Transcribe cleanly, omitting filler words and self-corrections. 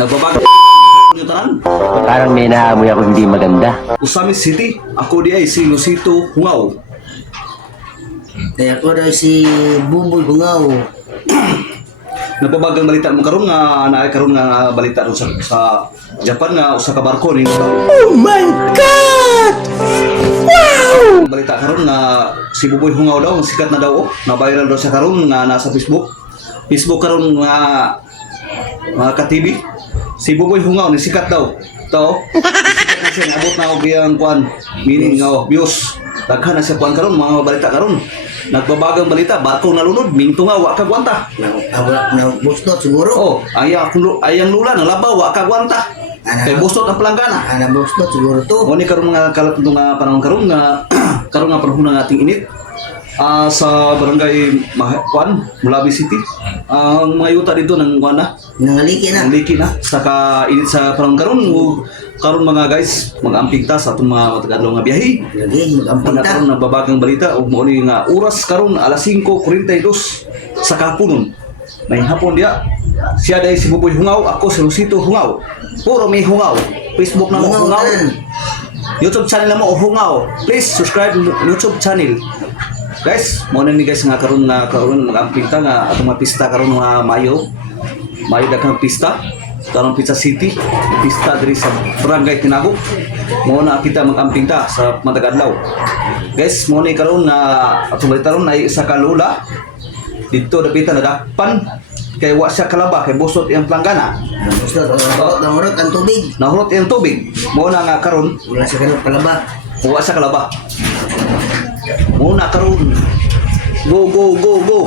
Nagbabago yung tanan. Parang may naamoy ako hindi maganda. Usami City, ako di ay si Lucito Hungaw. Kaya ako daw si Buboy Bungaw. Nagbabagang balita mo karon nga naay karon nga balita ron sa Japan nga usa ka barko ni. Oh my God! Wow! Balita karon nga si Buboy Hungaw daw sikat na daw na viral daw siya karon nga nasa Facebook. Facebook karon nga mga ka-TV. Si Buboy Hungaw ni sikat daw. To. Sikat na siya naabot na og iyang kwan meaning nga views. Daghan na siya kwan karon mga balita karon. Nagbabagang balita, barko nalunod, minto nga, wa kagwanta. Bustot siguro. Oh, ayang lula, nalabaw, wa kagwanta. Kay bustot ang palanggana. Bustot siguro to. O ni karon mga kalat nga panahon karon nga karon nga panahon ng ating init. Sa barangay Kwan, Mulabi City. Ang mga yuta dito ng kwan na. Nangaliki na. Nangaliki na. Sa init sa panahon karon, karon mga guys, mag-amping ta sa atong mga tagadlaw nga biyahe. Lagi, mag-amping ta. Karon nagbabagang balita ug mao ni nga oras karon alas 5:42 sa kapunon. May hapon dia. Siya dai si Buboy Hungaw, ako si Lucito Hungaw. Puro may Hungaw. Facebook na mo Hungaw. YouTube channel na mo Hungaw. Please subscribe YouTube channel. Guys, mo na ni guys nga karon mag-amping ta nga atong mga pista karon nga Mayo. Mayo daghang pista. Karon Pizza City, pista diri sa Barangay Tinago. Mo na kita mag-amping ta sa Matagadlaw. Guys, mo ni karon na atong balita ron ay isa ka lula dito dapitan na dakpan kay wa siya kalaba kay busot iyang planggana. Bustot, nahurot ang tubig. Nahurot iyang tubig. Mo na nga karon Wala siya ganun palaba. wa siya kalaba. Mo na karon. Go go go go.